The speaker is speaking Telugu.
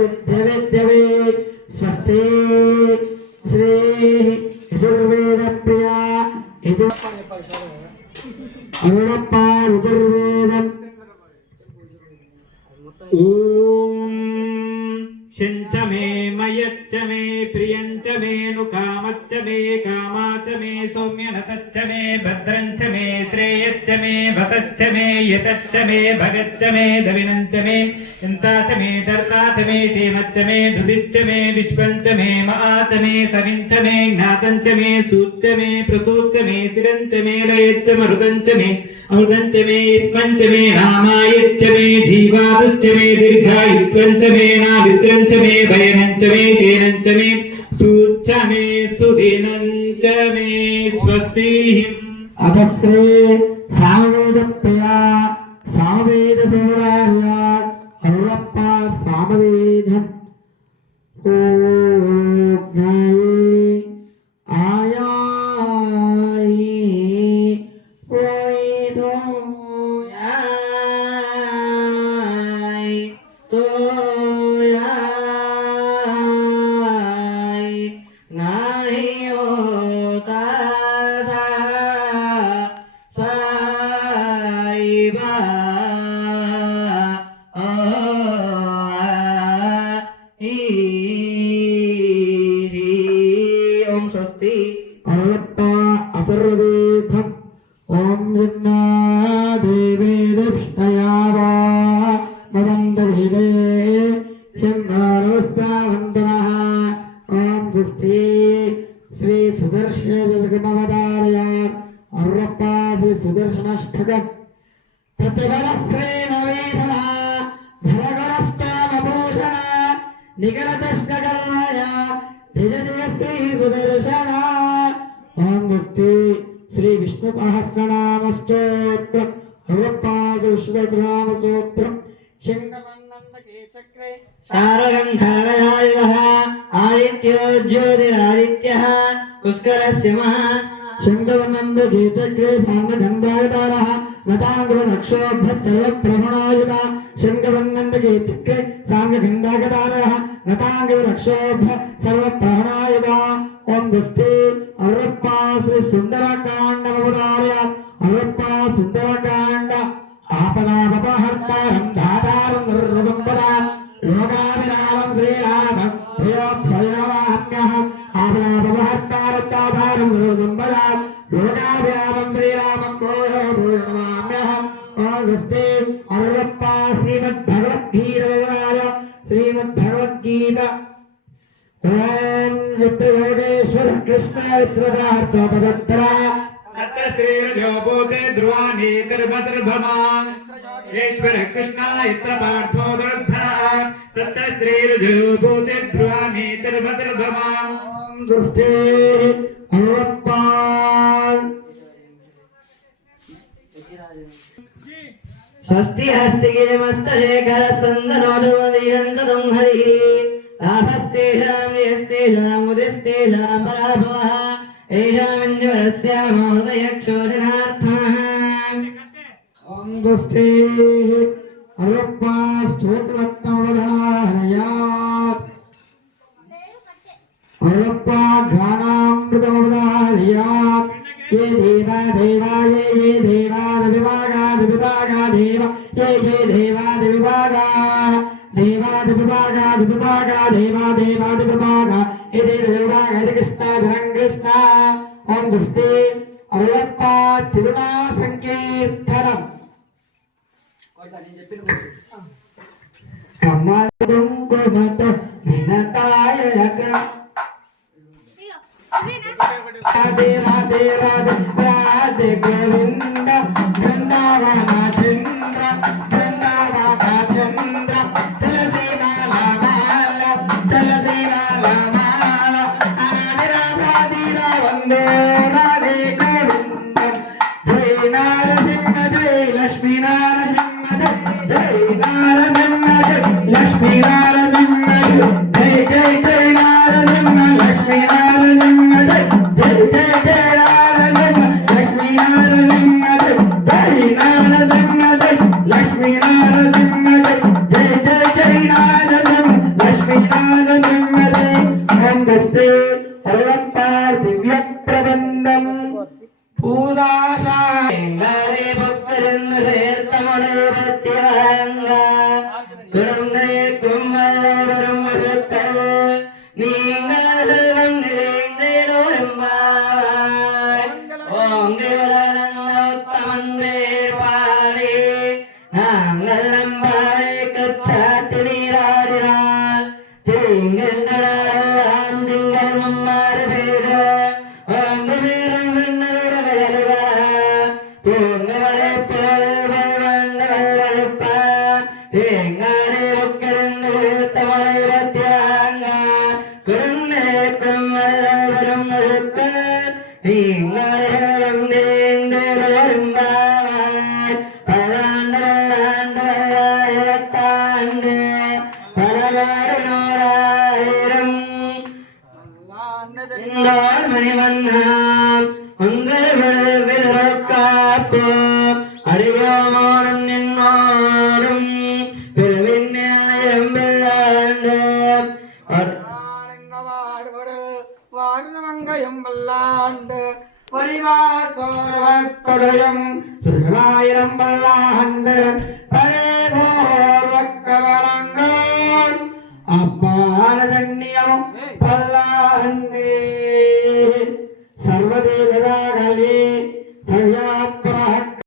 విద్యవిద్యవే స్వస్తి శ్రీ యజుర్వేద ప్రియ యజు అరుణప్ప యజుర్వేదం शञ्च मे मयच्च मे प्रियञ्च मे नुकामच्च मे कामाच मे सौम्यनसच्च मे भद्रञ्च मे श्रेयश्च मे वसच्च मे यशश्च मे भगच्च मे दविनञ्च मे चिन्ताच मे चर्ताच मे क्षेमच्च मे धुतिश्च मे विश्वञ्च मे मआच मे सविञ्च मे ज्ञातञ्च मे सूच्च मे प्रसूच्च मे शिरञ्च मे लयच्च मरुदञ्च मे अमृतञ्च मे स्मञ्च मे नामायच्च मे जीवादुच्च मे दीर्घायुत्वञ्च मे नाविद्रञ्च च मे भयनं च मे शेनं च मे सूच्छ मे सुदिनं च मे स्वस्तिः अथश्रे सामवेदप्रिया सामवेदसुरार्या अरुळप्पा सामवेद Oh, yeah. అర్వపాసి సుదర్శనష్టకం. ప్రతిగరశ్రేణవేషణ ధరగరష్టామభూషణ నిగరదష్టకర్మాయ త్రిజయశ్రీ సుదర్శన. ఆంగస్తి శ్రీ విష్ణు సహస్రనామ స్తోత్రం అర్వపాసి విశ్వద్రామ స్తోత్రం శారగంధారయాయుధ ఆదిత్యో జ్యోతిరాదిత్య పుష్కరశ్యమ శంకవనంద గీతగ్రే సాంగ గంధాయుధార గతాంగులు లక్షోభ్య సర్వ ప్రమణాయుధ శంకవన్నంద గీతగ్రే సాంగ గంధాగధార గతాంగులు లక్షోభ్య సర్వ ప్రమణాయుధ ఓం గుస్తి అవరప్ప శ్రీ సుందరకాండ అవతారయ సుందరకాండ ఆపదాపహర్త నమస్తే అరవప్ప శ్రీమద్భగవద్గీరవరాయ శ్రీమద్భగవద్గీత ఓం యోగేశ్వర కృష్ణ విద్వదార్థోపదత్తర తత్ర శ్రీరజోపోతే ధ్రువాణేతర్భతర్భమాన్ ఈశ్వర కృష్ణ ఇత్ర పార్థోదర్ధర తత్ర శ్రీరజోపోతే ధ్రువాణేతర్భతర్భమాన్ స్వస్తి హస్తిగిరిమస్తశేఖర సందనోదీరందం హరి ఆభస్తేషాం యస్తేషాం ఉదిస్తేషాం పరాభవ ఏషామింద్రస్యామోదయక్షోజనార్థమః ఓం గుస్తే అరుప్ప స్తోత్రత్నవధాం దేవాదివిభాగా దేవాదివిభాగా దివిభాగా దేవా దేవాదివిభాగా ఇది దేవాగా ఇది కృష్ణ ధనం కృష్ణ. ఓం దృష్టి అరుళప్ప తిరుణా సంకీర్తనం. కమలం కుమతో వినతాయ రాధే రాధే రాధే రాధే ছিলে குழந்தைக்கும் வரும் ஒருத்தர் நீங்கள் வந்திருந்தோரும் ஓங்குரத்தமன்றேர் பாடி நாங்கள் நம்பாய் கச்சாத்து நீராடினார் தீங்கள் நடாம் திங்கள் மும்மாறு பேர ஓங்கு வீரம் கண்ணருடைய கொடுப்பார் வீரம் நிறைந்தரும்பார் பழாண்டல் ஆண்டாயிரத்தாண்டு பலவாறு நூறாயிரம் மணிவண்ணா உங்கள் விழுவிரோ காப்போ அடியோமோடும் நின்னோடும் ஆயிரம் பிள்ளாண்டு சிவகையும் வல்லாண்டு பரிவாசோரவத்தொடையும் சிவாயிரம் வல்லாண்டு பரி